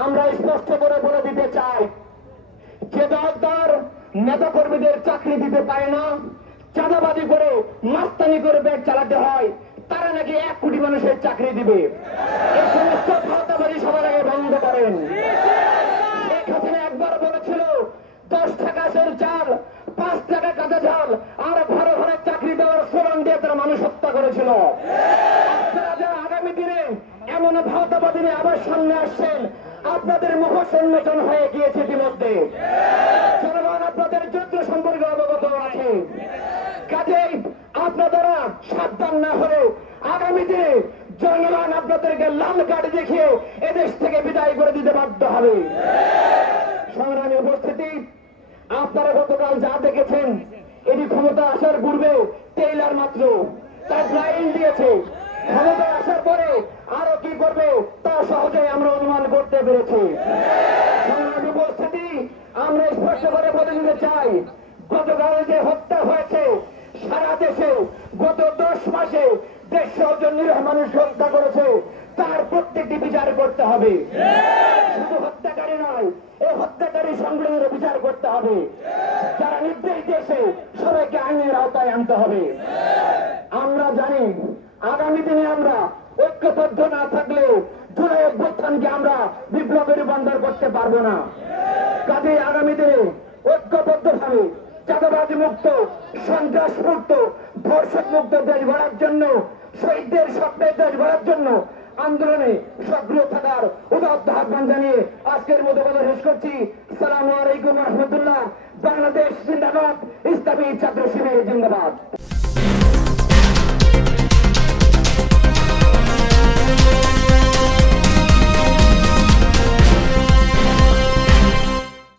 আমরা স্পষ্ট করে বলে দিতে চাই, যে দলদার নেতা কর্মীদের চাকরি দিতে পারে না, চাঁদাবাজি করে মাস্তানি করে পেট চালাতে হয়, তারা নাকি 1 কোটি মানুষের চাকরি দিবে। এই সমস্ত ভাওতাবাজি সবার আগে বন্ধ করেন। শেখ হাসিনা একবার বলেছিল 10 টাকা সের চাল, 5 টাকা কাঁচা ঝাল আর ঘরে ঘরে চাকরি দেওয়ার স্লোগান দিয়ে তারা মানুষ হত্যা করেছিল। আপনারা যারা আগামী দিনে এমন ভাওতাবাজি নিয়ে আবার সামনে আসছেন, আপনাদের মুখ উন্মোচন হয়ে গিয়েছে ইতিমধ্যে। জনগণ আপনাদের যুদ্ধ সম্পর্কে অবগত আছে। কাজেই আপনারা সাবধান না হলে আগামী দিনে জনগণ আপনাদেরকে লাল কার্ড দেখিয়ে এদেশ থেকে বিদায় করে দিতে বাধ্য হবে। সংগ্রামী উপস্থিতি, আপনারা গতকাল যা দেখেছেন, এটি ক্ষমতা আসার পূর্বে টেইলার মাত্র, তার লাইন দিয়েছে। ক্ষমতা আসার পরে আরো কি করবে তা সহজেই আমরা অনুমান করতে পেরেছি। সংগ্রামী উপস্থিতি, আমরা স্পষ্ট করে বলে দিতে চাই, গতকাল যে হত্যা হয়েছে সারা দেশে, গত 10 মাসে 150 জন নিরীহ মানুষ হত্যা করেছে, তার প্রত্যেকটি বিচার করতে হবে। শুধু হত্যাকারী নয়, এই হত্যাকারী সংগঠনের বিচার করতে হবে। যারা নির্দেশ দিয়েছে সবাইকে আইনের আওতায় আনতে হবে। আমরা জানি আগামী দিনে আমরা ঐক্যবদ্ধ না থাকলে জুলাই অভ্যুত্থানকে আমরা বিপ্লবে রূপান্তর করতে পারবো না। কাজেই আগামী দিনে ঐক্যবদ্ধ ভাবে চাঁদাবাজি মুক্ত, সন্ত্রাস মুক্ত, ধর্ষক মুক্ত দেশ গড়ার জন্য, শহীদদের স্বপ্নের দেশ গড়ার জন্য আন্দোলনে সক্রিয় থাকার উদাত্ত আহ্বান জানিয়ে আজকের মতো কথা শেষ করছি। আসসালামু আলাইকুম ওয়া রাহমাতুল্লাহ। বাংলাদেশ জিন্দাবাদ, ইসলামী ছাত্র শিবির জিন্দাবাদ।